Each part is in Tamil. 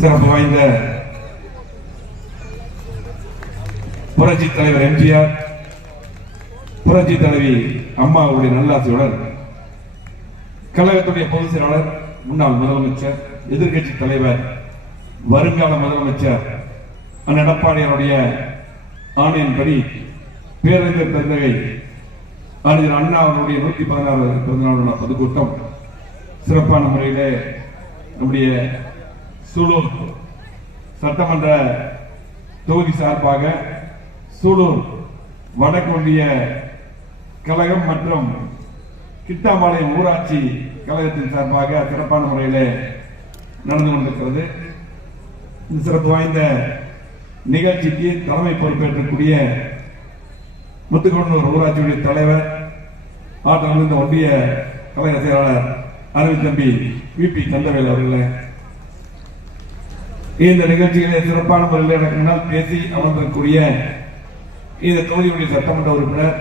சிறப்பு வாய்ந்த புரட்சி தலைவர் எம்ஜிஆர் புரட்சி தலைவி அம்மா அவருடைய நல்லாசியுடன் கழகத்துடைய பொதுச் செயலாளர் முன்னாள் முதலமைச்சர் எதிர்க்கட்சி தலைவர் வருங்கால முதலமைச்சர் அண்ணன் எடப்பாடியாருடைய ஆணையின்படி பேரறிஞர் பெருந்தகை அறிஞர் அண்ணா அவருடைய நூத்தி பதினாறு பிறந்தநாள் பொதுக்கூட்டம் சிறப்பான முறையிலே நம்முடைய சூலூர் சட்டமன்ற தொகுதி சார்பாக சூலூர் வடக்கு ஒன்றிய கழகம் மற்றும் கிட்டாம்பாளையம் ஊராட்சி கழகத்தின் சார்பாக சிறப்பான முறையில் நடந்து கொண்டிருக்கிறது. இந்த சிறப்பு வாய்ந்த நிகழ்ச்சிக்கு தலைமை பொறுப்பேற்றக்கூடிய முத்துக்கொண்டூர் ஊராட்சியுடைய தலைவர் ஆற்றல் மிகுந்த ஒன்றிய கழக செயலாளர் அரவிந்தம்பி வி பி கந்தவேல் அவர்களை இந்த நிகழ்ச்சியிலே சிறப்பான முறையில் எனக்கு முன்னால் பேசி அமர்ந்திருக்கக்கூடிய இந்த தொகுதியுடைய சட்டமன்ற உறுப்பினர்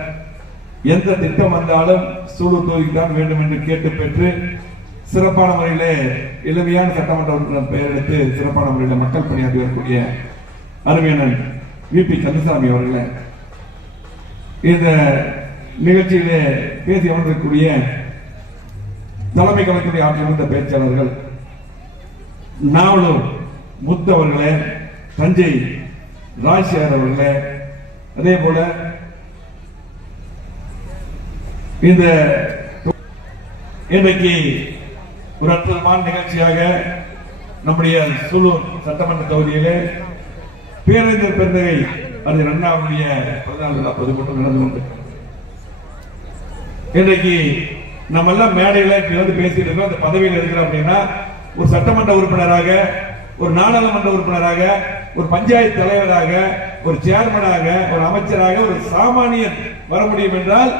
எந்த திட்டம் வந்தாலும் சூலூர் தொகுதிக்கு தான் வேண்டும் என்று கேட்டு பெற்று சிறப்பான முறையிலே எளிமையான சட்டமன்ற உறுப்பினர் பெயர் எடுத்து சிறப்பான முறையில் மக்கள் பணியாற்றி வரக்கூடிய அருமையான வி பி கந்தசாமி அவர்களே இந்த நிகழ்ச்சியிலே பேசி அமர்ந்திருக்கக்கூடிய தலைமை கழகத்துடைய ஆட்சி பேச்சாளர்கள் நாவலூர் முத்து அவர்களே தஞ்சை ராஜ்சேகர் அவர்களே அதே போல இந்த இன்றைக்கு ஒரு அற்புதமான நிகழ்ச்சியாக நம்முடைய சூலூர் சட்டமன்ற தொகுதியிலே பேரறிஞர் பெருந்தகை அறிஞர் அண்ணாவுடைய பிறந்தநாள் விழா பொதுக்கூட்டம் நடந்து கொண்டு இன்றைக்கு நம்ம எல்லாம் மேடையில இப்படி வந்து பேசிட்டு இருக்கோம். அந்த பதவியில் இருக்கிறோம் அப்படின்னா ஒரு சட்டமன்ற உறுப்பினராக ஒரு நாடாளுமன்ற உறுப்பினராக ஒரு பஞ்சாயத்து தலைவராக ஒரு சேர்மனாக ஒரு அமைச்சராக ஒரு சாமானியன் வர முடியும் என்றால்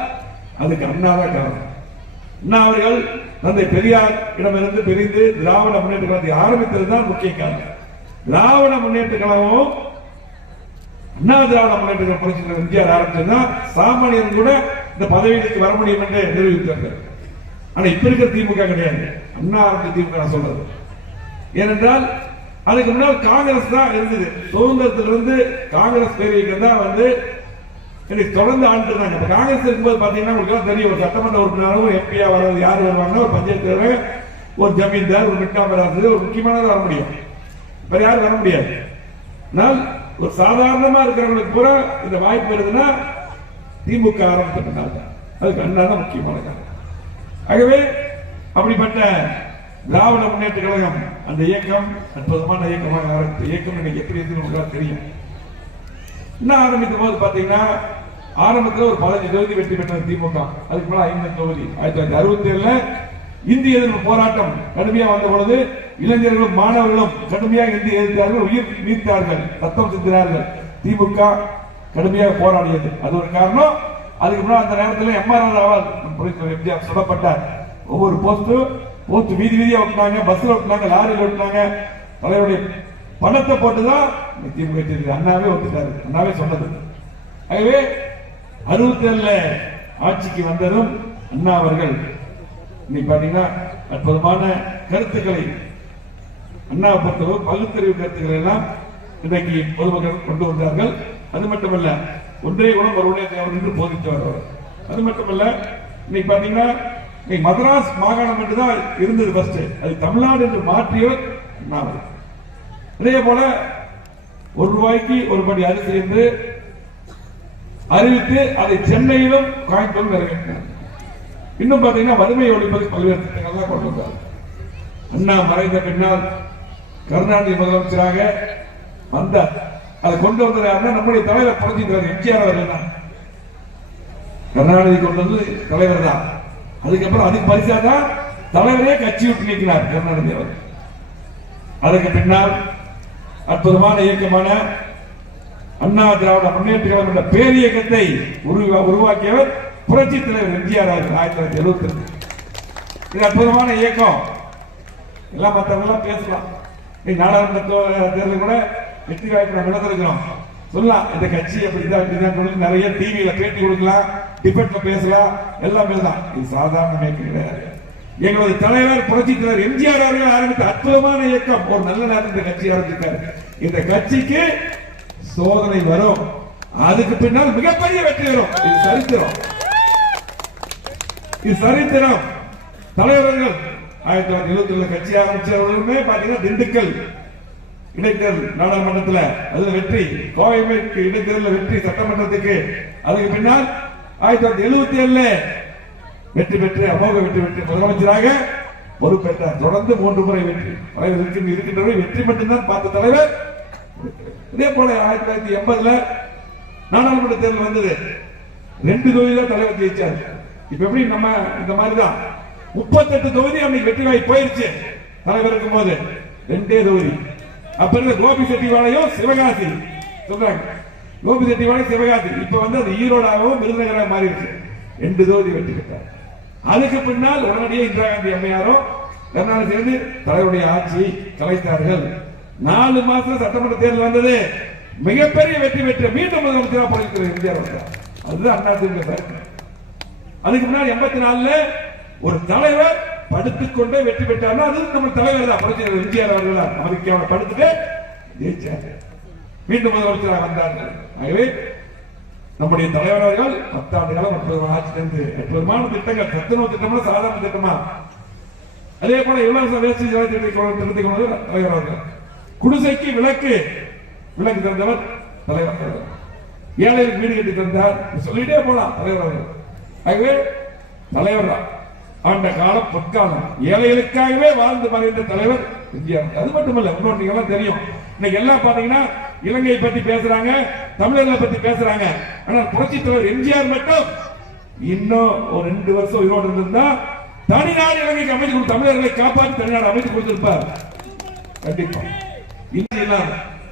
அதுக்கு அண்ணாதான் காரணம். அண்ணா அவர்கள் தந்தை பெரியார் இடமிருந்து பிரிந்து திராவிட முன்னேற்ற கழகத்தை ஆரம்பித்தது தான் முக்கிய காரணம். திராவிட முன்னேற்ற கழகமும் அண்ணா திராவிட முன்னேற்ற கழக புரட்சி தலைவர் ஆரம்பிச்சதுதான் சாமானியன் கூட இந்த பதவிகளுக்கு வர முடியும் என்று நிரூபித்தார்கள். ஆனா இப்ப இருக்கிற திமுக கிடையாது. அண்ணா ஆரம்பிச்ச திமுக நான் சொல்றது. ஏனென்றால் அதுக்கு முன்னால் காங்கிரஸ் தான் இருந்தது. சுதந்திரத்திலிருந்து காங்கிரஸ் பேரியக்கம் தான் வந்து இன்னைக்கு தொடர்ந்து ஆண்டு இருந்தாங்க இப்போ காங்கிரஸ் இருக்கும்போது பார்த்தீங்கன்னா உங்களுக்கு தெரியும் ஒரு சட்டமன்ற உறுப்பினரும் எம்பியா வர்றது யார் வருவாங்கன்னா ஒரு பஞ்சாயத்து தலைவர் ஒரு ஜமீன்தார் ஒரு மிட்டாமராசு ஒரு முக்கியமானது வர முடியும். வேற யாரும் வர முடியாது. ஆனால் ஒரு சாதாரணமா இருக்கிறவங்களுக்கு பூரா இந்த வாய்ப்பு இருக்குன்னா திமுக ஆரம்பித்து பண்ணாங்க அதுக்கு அண்ணா தான் முக்கியமான காரணம். ஆகவே அப்படிப்பட்ட திராவிட முன்னேற்ற கழகம் அந்த இயக்கம் அற்புதமான இயக்கமாக ஆரம்பித்த இயக்கம் எனக்கு எப்படி இருந்து உங்களுக்கு தெரியும். என்ன ஆரம்பித்த போது பாத்தீங்கன்னா ஆரம்பத்துல ஒரு பதினஞ்சு தொகுதி வெற்றி பெற்றது திமுக. அதுக்கு மேல ஐந்து தொகுதி. ஆயிரத்தி தொள்ளாயிரத்தி அறுபத்தி ஏழுல இந்திய எதிர்ப்பு போராட்டம் கடுமையா வந்த பொழுது இளைஞர்களும் மாணவர்களும் கடுமையாக இந்திய எதிர்த்தார்கள் உயிர் நீத்தார்கள் ரத்தம் சிந்தினார்கள். திமுக கடுமையாக போராடியது. அது ஒரு காரணம். அதுக்கு முன்னாடி அந்த நேரத்தில் எம்ஆர்ஆர் ராவால் எம்ஜிஆர் சொல்லப்பட்டார். ஒவ்வொரு போஸ்டும் ஓத்து வீதி வீதியா ஓட்டினாங்க பஸ்ல ஓட்டினாங்க லாரியில் ஓட்டினாங்க. தலைவருடைய பணத்தை போட்டுதான் தீர்வு திமுக அண்ணாவே ஒத்துட்டாரு. அண்ணாவே சொன்னது. ஆகவே அறுபத்தி ஏழுல ஆட்சிக்கு வந்ததும் அண்ணா அவர்கள் இன்னைக்கு பாத்தீங்கன்னா அற்புதமான கருத்துக்களை அண்ணா பொறுத்தளவு பகுத்தறிவு கருத்துக்களை எல்லாம் இன்றைக்கு பொதுமக்கள் கொண்டு வந்தார்கள். அது மட்டுமல்ல ஒன்றே குணம் ஒரு உடைய தேவன் என்று போதித்து அவர். அது மட்டுமல்ல இன்னைக்கு பாத்தீங்கன்னா இன்னைக்கு மதராஸ் மாகாணம் என்று தான் இருந்தது ஃபர்ஸ்ட் அது தமிழ்நாடு என்று மாற்றியவர் நாம். அதே போல ஒரு ரூபாய்க்கு ஒரு படி அரிசி என்று அறிவித்து அதை சென்னையிலும் கோயம்புத்தூர் நிறைவேற்றினார். இன்னும் பாத்தீங்கன்னா வறுமை ஒழிப்பது பல்வேறு திட்டங்கள்லாம் கொண்டு வந்தார். அண்ணா மறைந்த பின்னால் கருணாநிதி முதலமைச்சராக வந்தார் அதை கொண்டு வந்தார் நம்முடைய தலைவர் புரட்சி தலைவர் எம்ஜிஆர் அவர்கள் தான். கருணாநிதி கொண்டு வந்து தலைவர் தான். அதுக்கப்புறம் அதுக்கு பரிசா தான் தலைவரே கட்சி விட்டு நீக்கினார் கருணாநிதி அவர் அதுக்கு பின்னால் அற்புதமான இயக்கமான அண்ணா திராவிட முன்னேற்ற கழகம் என்ற பேரியக்கத்தை உருவா- உருவாக்கியவர் புரட்சி தலைவர் எம்ஜிஆர் அவர்கள் ஆயிரத்தி தொள்ளாயிரத்தி எழுபத்தி ரெண்டு. இது அற்புதமான இயக்கம். எல்லாம் மற்றவங்க எல்லாம் பேசலாம். நாடாளுமன்ற தேர்தல் கூட வெற்றி வாய்ப்பு நம்ம இழந்திருக்கிறோம். சொல்லலாம். இந்த கட்சி அப்படிதான் இப்படிதான் நிறைய டிவியில பேட்டி கொடுக்கலாம் டிபேட்ல பேசலாம் எல்லாம் பேசலாம் இது சாதாரண கிடையாது. எங்களது தலைவர் புரட்சி தலைவர் எம்ஜிஆர் அவர்கள் ஆரம்பித்த அற்புதமான இயக்கம். ஒரு நல்ல நேரம் இந்த கட்சி ஆரம்பித்தார். இந்த கட்சிக்கு சோதனை வரும். அதுக்கு பின்னால் மிகப்பெரிய வெற்றி வரும். இது சரித்திரம். இது சரித்திரம். தலைவர்கள் ஆயிரத்தி தொள்ளாயிரத்தி எழுபத்தி ஏழுல கட்சி ஆரம்பிச்சவர்களுமே பாத்தீங்கன்னா திண்டுக்கல். இடைத்தேர்தல் நாடாளுமன்றத்துல அதுல வெற்றி. கோவைக்கு இடைத்தேர்தல வெற்றி சட்டமன்றத்துக்கு. அதுக்கு பின்னால் ஆயிரத்தி தொள்ளாயிரத்தி எழுபத்தி ஏழுல வெற்றி பெற்று அமோக வெற்றி பெற்று முதலமைச்சராக பொறுப்பேற்றார். தொடர்ந்து மூன்று முறை வெற்றி. தலைவர் இருக்கின்ற இருக்கின்றவரை வெற்றி மட்டும்தான் பார்த்த தலைவர். இதே போல ஆயிரத்தி தொள்ளாயிரத்தி எண்பதுல நாடாளுமன்ற தேர்தல் வந்தது. ரெண்டு தொகுதி தான் தலைவர் ஜெயிச்சார். இப்ப எப்படி நம்ம இந்த மாதிரிதான்? முப்பத்தெட்டு தொகுதி அன்னைக்கு வெற்றி வாய்ப்பு போயிருச்சு. தலைவர் இருக்கும் போது ரெண்டே தொகுதி. அப்ப இருந்த கோபி செட்டிவாளையம் சிவகாசி. சொல்றாங்க. கோபி செட்டிவாளையம் சிவகாசி. இப்ப வந்து அது ஈரோடாகவும் விருதுநகராக மாறிடுச்சு. ரெண்டு தொகுதி வெற்றி பெற்றார் அதுக்கு பின்னால் உடனடியே இந்திரா காந்தி அம்மையாரும் கருணாநிதி சேர்ந்து தலைவருடைய ஆட்சி கலைத்தார்கள். நாலு மாசம் சட்டமன்ற தேர்தல் வந்தது. மிகப்பெரிய வெற்றி பெற்ற மீண்டும் முதலமைச்சராக படைக்கிற எம்ஜிஆர் வந்தார். அதுதான் அண்ணா திமுக அதுக்கு முன்னாடி எண்பத்தி நாலுல ஒரு தலைவர் படுத்துக்கொண்டே வெற்றி பெற்றார்னா அது நம்ம தலைவர் தான் புரட்சி எம்ஜிஆர் அவர்கள் தான் அதுக்கு அவர் படுத்துட்டு ஜெயிச்சார் மீண்டும் முதலமைச்சராக வந்தார்கள். ஆகவே நம்முடைய தலைவர் அவர்கள் பத்தாண்டு காலம் முப்பது ஆட்சி தந்து திட்டங்கள் சத்துணவு திட்டமா சாதாரண திட்டமா? அதே போல இலவச வேஷ்டி சேலை திட்டத்தை கொண்டு- தலைவர் அவர்கள் குடிசைக்கு விளக்கு விளக்கு தந்தவர் தலைவர் அவர்கள். ஏழைகளுக்கு வீடு கட்டி தந்தார் சொல்லிட்டே போலாம் தலைவர் அவர்கள் ஆகவே தலைவர் தான். ஆண்ட காலம் பொற்காலம் ஏழைகளுக்காகவே வாழ்ந்து மறைந்த தலைவர் எம்ஜிஆர் அது மட்டுமல்ல இன்னொன்று எல்லாம் தெரியும். இன்னைக்கு எல்லாம் பாத்தீங்கன்னா இலங்கையை பத்தி பேசுறாங்க தமிழர்களை பத்தி பேசுறாங்க. ஆனால் புரட்சி தலைவர் எம்ஜிஆர் மட்டும் இன்னும் ஒரு ரெண்டு வருஷம் உயிரோடு இருந்திருந்தா தனிநாடு இலங்கைக்கு அமைச்சு கொடுத்து தமிழர்களை காப்பாற்றி தனிநாடு அமைச்சு கொடுத்திருப்பார். கண்டிப்பா. இந்திய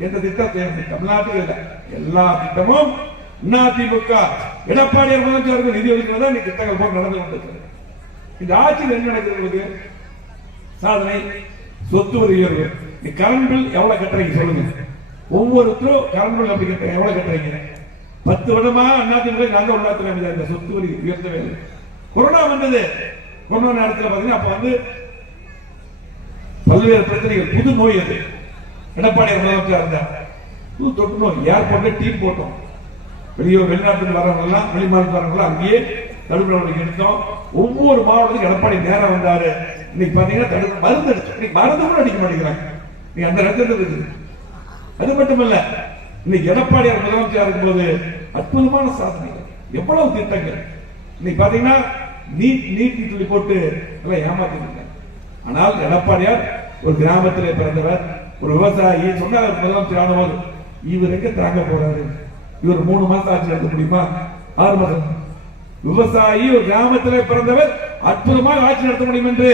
எந்த திட்டத்தை தமிழ்நாட்டுக்கு இல்லை. எல்லா திட்டமும் அதிமுக. எடப்பாடி முதலமைச்சருக்கு நிதி ஒதுக்கிறதா இன்னைக்கு திட்டங்கள் போட்டு நடந்து கொண்டிருக்கிறது. இந்த ஆட்சியில் என்ன நடக்குது உங்களுக்கு? சாதனை சொத்து வரி உயர்வு. நீ கரண்ட் பில் எவ்வளவு கட்டுறீங்க சொல்லுங்க. ஒவ்வொருத்தரும் கரண்ட் பில் அப்படி கட்டுற எவ்வளவு கட்டுறீங்க? பத்து வருடமா அதிமுக நாங்க உள்ளாத்துல இந்த சொத்து வரி உயர்த்தவே இல்லை. கொரோனா வந்தது. கொரோனா நேரத்தில் பாத்தீங்கன்னா அப்ப வந்து பல்வேறு பிரச்சனைகள். புது நோய் அது. எடப்பாடி முதலமைச்சர் இருந்தார் புது தொற்று நோய். ஏர்போர்ட்ல டீம் போட்டோம். வெளியோ வெளிநாட்டுக்கு வரவங்க எல்லாம் வெளிமாநிலத்து வரவங்க எல்லாம் அங்கேயே தடுப்பு எடுத்தோம் ஒவ்வொரு மாவட்டத்துக்கு எடப்பாடி நேரம் வந்தாரு. இன்னைக்கு பாத்தீங்கன்னா தடுப்பு மருந்து அடிச்சு இன்னைக்கு மருந்து கூட அடிக்க மாட்டேங்கிறாங்க. நீ அந்த இடத்துல இருக்குது. அது மட்டுமல்ல இன்னைக்கு எடப்பாடியார் முதலமைச்சர் இருக்கும்போது அற்புதமான சாதனைகள் எவ்வளவு திட்டங்கள். இன்னைக்கு பாத்தீங்கன்னா நீட் நீட் சொல்லி போட்டு எல்லாம் ஏமாத்திருக்காங்க ஆனால் எடப்பாடியார் ஒரு கிராமத்திலே பிறந்தவர் ஒரு விவசாயி. சொன்னார் முதலமைச்சர் ஆனவர் இவர் எங்க தாங்க போறாரு? இவர் மூணு மாசம் ஆட்சி நடத்த முடியுமா? ஆறு மாசம் விவசாயி ஒரு கிராமத்தில் பிறந்தவர் அற்புதமாக ஆட்சி நடத்த முடியும் என்று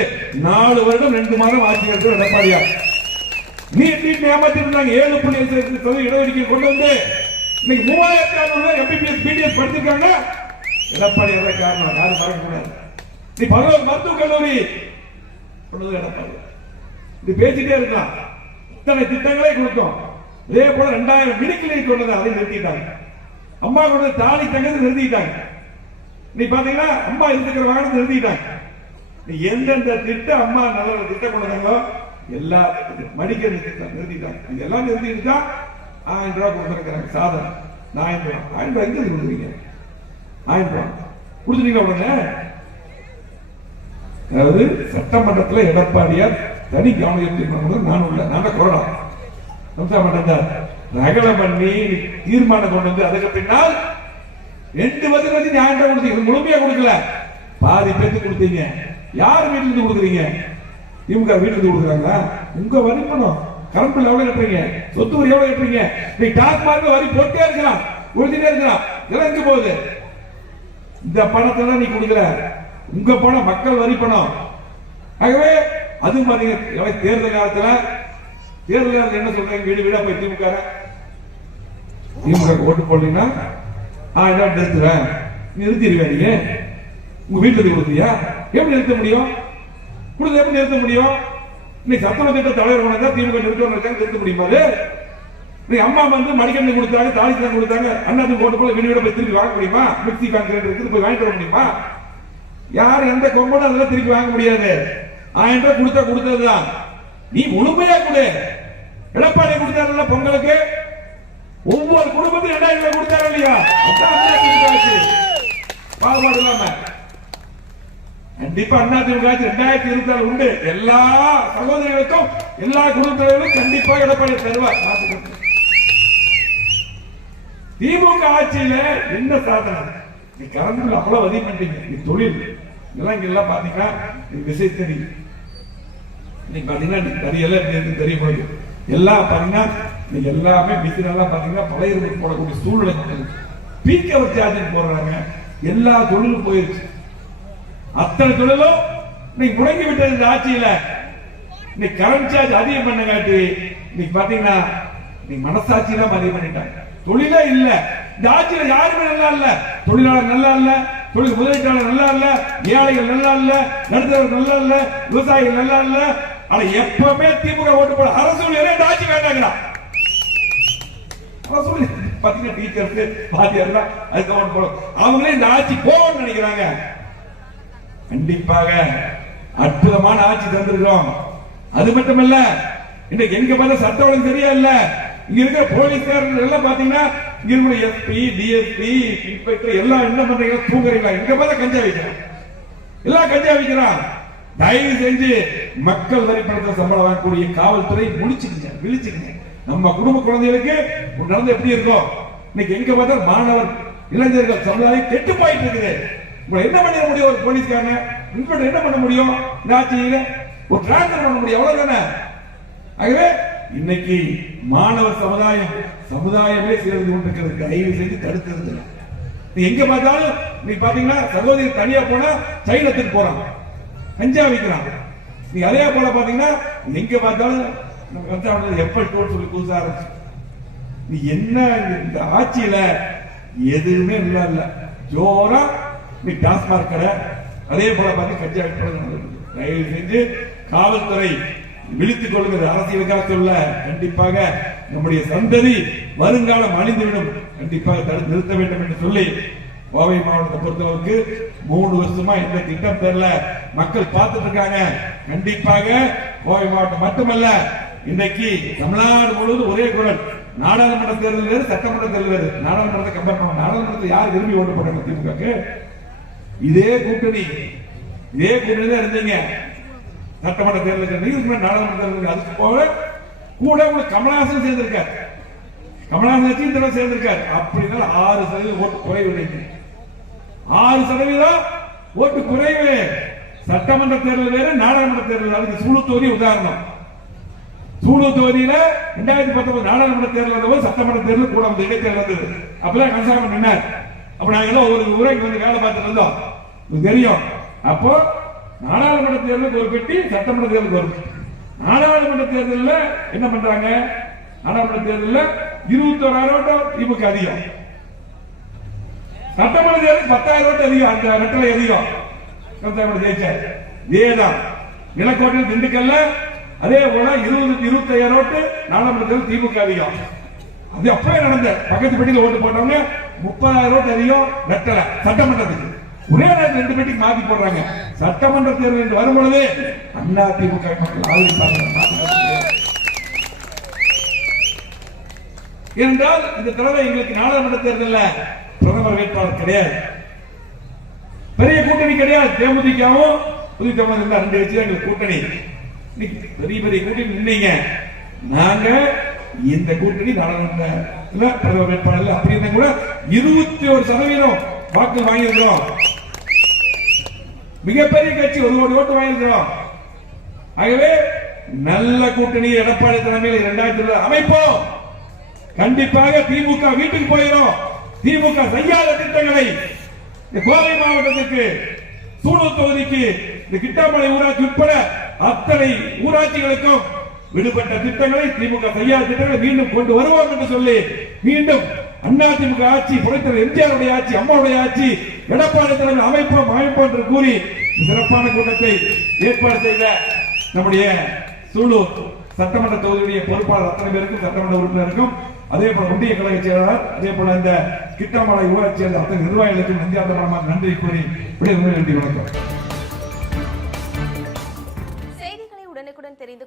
நாலு வருடம் ரெண்டு மாதம் ஆட்சி நடத்த எடப்பாடியார். நீ நீட் ஏமாத்தி இருந்தாங்க ஏழு புள்ளி அஞ்சு இடஒதுக்கீடு கொண்டு வந்து இன்னைக்கு மூவாயிரத்தி அறுநூறு எம்பிபிஎஸ் பிடிஎஸ் படிச்சிருக்காங்க எடப்பாடி எதை காரணம். யாரும் மறக்க கூடாது நீ பதினோரு மருத்துவக் கல்லூரி கொண்டது எடப்பாடி. இது பேசிட்டே இருக்கலாம். இத்தனை திட்டங்களே கொடுத்தோம். இதே போல ரெண்டாயிரம் மினிக்கிளை கொண்டது அதை நிறுத்திட்டாங்க. அம்மா கொண்டது தாலி தங்கத்தை நிறுத்திட்டாங்க. நீ பாத்தீங்கன்னா அம்மா இருந்துக்கிற வாகனத்தை நிறுத்திட்டாங்க. நீ எந்தெந்த திட்டம் அம்மா நல்ல திட்டம் கொண்டு எல்லா திட்டத்தையும் மடிக்கிற திட்டம் நிறுத்திட்டாங்க. அங்க எல்லாம் நிறுத்திட்டு தான் ஆயிரம் ரூபாய் கொடுத்துருக்காங்க சாதனை. ஆயிரம் ரூபாய். ஆயிரம் ரூபாய் எங்க கொடுக்குறீங்க? ஆயிரம் ரூபாய். கொடுத்துட்டீங்களா உடனே? அதாவது சட்டமன்றத்தில் எடப்பாடியார் தனி கவனம் எடுத்துக்கணும் நான் உள்ள நான் தான் கொரோனா சட்டமன்றம் ரகலை பண்ணி தீர்மானம் கொண்டு வந்து அதுக்கு பின்னால் ரெண்டு வருஷம் வச்சு நியாயம் கொடுத்தீங்க. முழுமையா கொடுக்கல. பாதி பேருக்கு கொடுத்தீங்க. யார் வீட்டுல இருந்து கொடுக்குறீங்க? திமுக வீட்டுல இருந்து கொடுக்குறாங்களா? உங்க வரி பணம். கரண்ட் பில் எவ்வளவு கட்டுறீங்க? சொத்து வரி எவ்வளவு கட்டுறீங்க? நீ டாஸ்மார்க் வரி போட்டே இருக்கலாம். கொடுத்துட்டே இருக்கலாம். இதெல்லாம் எங்க போகுது? இந்த பணத்தை தான் நீ கொடுக்கல. உங்க பணம் மக்கள் வரி பணம். ஆகவே அதுவும் பாத்தீங்க தேர்தல் காலத்துல தேர்தல் காலத்துல என்ன சொல்றாங்க? வீடு வீடா போய் திமுக திமுக ஓட்டு போடலீங்கன்னா ஆயிரம் என்ன நிறுத்துறேன் நிறுத்திடுவேன் நீங்க உங்க வீட்டுல இருந்து கொடுத்தியா எப்படி நிறுத்த முடியும்? கொடுத்து எப்படி நிறுத்த முடியும்? இன்னைக்கு சத்துணவு திட்ட தலைவர் வந்தா திமுக நிறுத்தம் நிறுத்த முடியுமா அது? நீ அம்மா வந்து மடிக்கணி கொடுத்தாங்க தாலி கொடுத்தாங்க அண்ணாத்துக்கு போட்டு போல வீடு போய் திருப்பி வாங்க முடியுமா? மிக்சி கான்கிரீட் இருக்குது போய் வாங்கிட்டு வர முடியுமா? யார் எந்த கொம்பனும் அதெல்லாம் திருப்பி வாங்க முடியாது. ஆயிரம் ரூபாய் கொடுத்தா கொடுத்ததுதான். நீ முழுமையா கொடு. எடப்பாடி கொடுத்தாருல்ல பொங்கலுக்கு? ஒவ்வொரு குடும்பத்துக்கும் ரெண்டாயிரம் ரூபாய் கொடுத்தாரு இல்லையா? பாகுபாடு இல்லாம. கண்டிப்பா அண்ணா திமுக ரெண்டாயிரத்தி இருபத்தி உண்டு. எல்லா சகோதரிகளுக்கும் எல்லா குடும்பத்தினர்களும் கண்டிப்பா எடப்பாடி தருவார். திமுக ஆட்சியில என்ன சாதனை? நீ கலந்து அவ்வளவு அதிகம் பண்ணிட்டீங்க. நீ தொழில். இதெல்லாம் இங்க எல்லாம் பாத்தீங்கன்னா நீ விஷயம் தெரியும். நீ பாத்தீங்கன்னா நீ தெரியல தெரியும் தெரிய எல்லாம் பாத்தீங்கன்னா நீங்க எல்லாமே பிசினஸ் பார்த்தீங்கன்னா பழைய ரூபாய் போடக்கூடிய சூழ்நிலை பீக் அவர் சார்ஜ் போடுறாங்க. எல்லா தொழிலும் போயிருச்சு. அத்தனை தொழிலும் நீ முடங்கி விட்டது இந்த ஆட்சியில. நீ கரண்ட் சார்ஜ் அதிகம் பண்ண காட்டி நீ பாத்தீங்கன்னா நீ மனசாட்சி தான் பதிவு பண்ணிட்டாங்க. தொழிலே இல்ல. இந்த ஆட்சியில யாருமே நல்லா இல்ல. தொழிலாளர் நல்லா இல்ல. தொழில் முதலீட்டாளர் நல்லா இல்ல. ஏழைகள் நல்லா இல்ல. நடுத்தரவர் நல்லா இல்ல. விவசாயிகள் நல்லா இல்ல. ஆனா எப்பவுமே திமுக ஓட்டு போட அரசு ஆட்சி வேண்டாங்கிறான். அரசு ஊழியர் பாத்தீங்கன்னா டீச்சர்ஸ் வாத்தியார் அதுக்கு ஓட்டு போடும் அவங்களே இந்த ஆட்சி போகணும்னு நினைக்கிறாங்க. கண்டிப்பாக அற்புதமான ஆட்சி தந்திருக்கிறோம். அது மட்டுமல்ல இன்னைக்கு எங்க பார்த்தா சட்ட ஒழுங்கு சரியா இல்ல. இங்க இருக்கிற போலீஸ்காரர்கள் எல்லாம் பாத்தீங்கன்னா இங்க இருக்கிற எஸ்பி டிஎஸ்பி இன்ஸ்பெக்டர் எல்லாம் என்ன பண்றீங்க தூங்குறீங்களா? எங்க பார்த்தா கஞ்சா வைக்கிறான். எல்லாம் கஞ்சா வைக்கிறான். தயவு செஞ்சு மக்கள் வரி சம்பளம் வாங்கக்கூடிய காவல்துறை முடிச்சுக்கங்க விழிச்சுக்கங்க. நம்ம குடும்ப குழந்தைகளுக்கு நடந்து எப்படி இருக்கும் இன்னைக்கு எங்க பார்த்தா மாணவர் இளைஞர்கள் சமுதாயம் கெட்டு போயிட்டு இருக்குது. உங்களை என்ன பண்ணிட முடியும் ஒரு போலீஸ்காரன்? இன்ஸ்பெக்டர் என்ன பண்ண முடியும்? நாட்டியில ஒரு டிரான்ஸ்பர் பண்ண முடியும். அவ்வளவுதானே? ஆகவே இன்னைக்கு மாணவர் சமுதாயம் சமுதாயமே சேர்ந்து கொண்டிருக்கிறது. தயவு செய்து தடுக்கிறது நீ எங்க பார்த்தாலும் நீ பாத்தீங்கன்னா சகோதரி தனியா போனா சைனத்துக்கு போறான். கஞ்சா விற்கிறான் நீ அதே போல பாத்தீங்கன்னா எங்க பார்த்தாலும் நம்ம கஞ்சா எப்பல் டோல் சொல்லி புதுசா ஆரம்பிச்சு? நீ என்ன இந்த ஆட்சியில எதுவுமே இல்ல இல்ல. ஜோரா நீ டாஸ்மாக் கடை. அதே போல பார்த்து கஞ்சா தயவு செஞ்சு காவல்துறை விழித்துக் கொள்கிற அரசியலுக்காக சொல்ல கண்டிப்பாக நம்முடைய சந்ததி வருங்காலம் அழிந்துவிடும். கண்டிப்பாக தடுத்து நிறுத்த வேண்டும் என்று சொல்லி கோவை மாவட்டத்தை பொறுத்தளவுக்கு மூணு வருஷமா எந்த திட்டம் தெரியல. மக்கள் பார்த்துட்டு இருக்காங்க. கண்டிப்பாக கோவை மாவட்டம் மட்டுமல்ல இன்னைக்கு தமிழ்நாடு முழுவதும் ஒரே குரல். நாடாளுமன்ற தேர்தல் வேறு சட்டமன்ற தேர்தல் வேறு. நாடாளுமன்றத்தை கம்பேர் பண்ண நாடாளுமன்றத்தை யார் விரும்பி ஓட்டு போட்டாங்க திமுக இதே கூட்டணி இதே கூட்டணி தான் இருந்தீங்க. சட்டமன்ற தேர்தலுக்கு நாடாளுமன்ற தேர்தலுக்கு அதுக்கு போக கூட உங்களுக்கு கமலஹாசன் சேர்ந்திருக்கார். கமலஹாசன் கட்சியும் இந்த சேர்ந்திருக்கார். அப்படின்னா ஆறு சதவீதம் ஓட்டு குறைவு ஆறு சதவீதம் ஓட்டு குறைவு. சட்டமன்ற தேர்தல் வேறு நாடாளுமன்ற தேர்தல் அதுக்கு சூடு உதாரணம். சூலூர் தொகுதியில ரெண்டாயிரத்தி பத்தொன்பது நாடாளுமன்ற தேர்தல் வந்தபோது சட்டமன்ற தேர்தல் கூட வந்து இடைத்தேர்தல் வந்தது. அப்பதான் கன்சாமன் நின்னார். அப்ப நாங்க எல்லாம் ஒரு ஊரைக்கு வந்து வேலை பார்த்துட்டு இருந்தோம் உங்களுக்கு தெரியும். அப்போ நாடாளுமன்ற தேர்தலுக்கு ஒரு பெட்டி சட்டமன்ற தேர்தலுக்கு ஒரு பெட்டி. நாடாளுமன்ற தேர்தல்ல என்ன பண்றாங்க? நாடாளுமன்ற தேர்தலில் இருபத்தி ஓராயிரம் ஓட்டம் திமுக அதிகம். சட்டமன்ற தேர்தல் பத்தாயிரம் ஓட்டு அதிகம். அந்த ரெட்டலை அதிகம். சட்டமன்ற ஜெயிச்சார். இதேதான். நிலக்கோட்டை திண்டுக்கல்ல அதே போல இருபது இருபத்தையாயிரம் ஓட்டு நாடாளுமன்றத்தில் திமுக அதிகம் அது அப்பவே நடந்த. பக்கத்து பெட்டியில் ஓட்டு போட்டவங்க முப்பதாயிரம் ஓட்டு அதிகம் வெட்டல. சட்டமன்றத்துக்கு. ஒரே நேரத்தில் ரெண்டு பேட்டிக்கு மாத்தி போடுறாங்க. சட்டமன்ற தேர்தல் என்று வரும்பொழுது அண்ணா திமுக மக்கள் என்றால் இந்த தடவை எங்களுக்கு நாடாளுமன்ற தேர்தலில் பிரதமர் வேட்பாளர் கிடையாது. பெரிய கூட்டணி கிடையாது. தேமுதிகவும் புதிய தமிழர் ரெண்டு வச்சு எங்களுக்கு கூட்டணி. பெரிய பெரிய கூட்டணி நின்னீங்க. நாங்க இந்த கூட்டணி நாடாளுமன்றத்துல பிரதமர் வேட்பாளர் அப்படி இருந்தா கூட இருபத்தி ஒரு சதவீதம் வாக்கு வாங்கியிருக்கிறோம். மிகப்பெரிய கட்சி ஒரு கோடி ஓட்டு வாங்கியிருக்கிறோம். ஆகவே நல்ல கூட்டணி எடப்பாடி தலைமையில் இரண்டாயிரத்தி இருபது அமைப்போம். கண்டிப்பாக திமுக வீட்டுக்கு போயிடும் திமுக செய்யாத திட்டங்களை இந்த கோவை மாவட்டத்துக்கு சூடு தொகுதிக்கு இந்த கிட்டாமலை ஊராட்சி உட்பட அத்தனை ஊராட்சிகளுக்கும் விடுபட்ட திட்டங்களை திமுக செய்யாத திட்டங்களை மீண்டும் கொண்டு வருவோம் என்று சொல்லி மீண்டும் அண்ணா திமுக ஆட்சி புரட்சித்தலைவர் எம்ஜிஆருடைய ஆட்சி அம்மாவுடைய ஆட்சி எடப்பாடி தலைவர் அமைப்போம் அமைப்போம் என்று கூறி சிறப்பான கூட்டத்தை ஏற்பாடு செய்த நம்முடைய சூலூர் சட்டமன்ற தொகுதியுடைய பொறுப்பாளர் அத்தனை பேருக்கும் சட்டமன்ற உறுப்பினருக்கும் அதே போல ஒன்றிய கழக செயலாளர் அதே போல இந்த கிட்டமலை ஊராட்சி அத்தனை நிர்வாகிகளுக்கும் நெஞ்சார்ந்த நன்றி கூறி விடைபெறுகிறேன். நன்றி வணக்கம்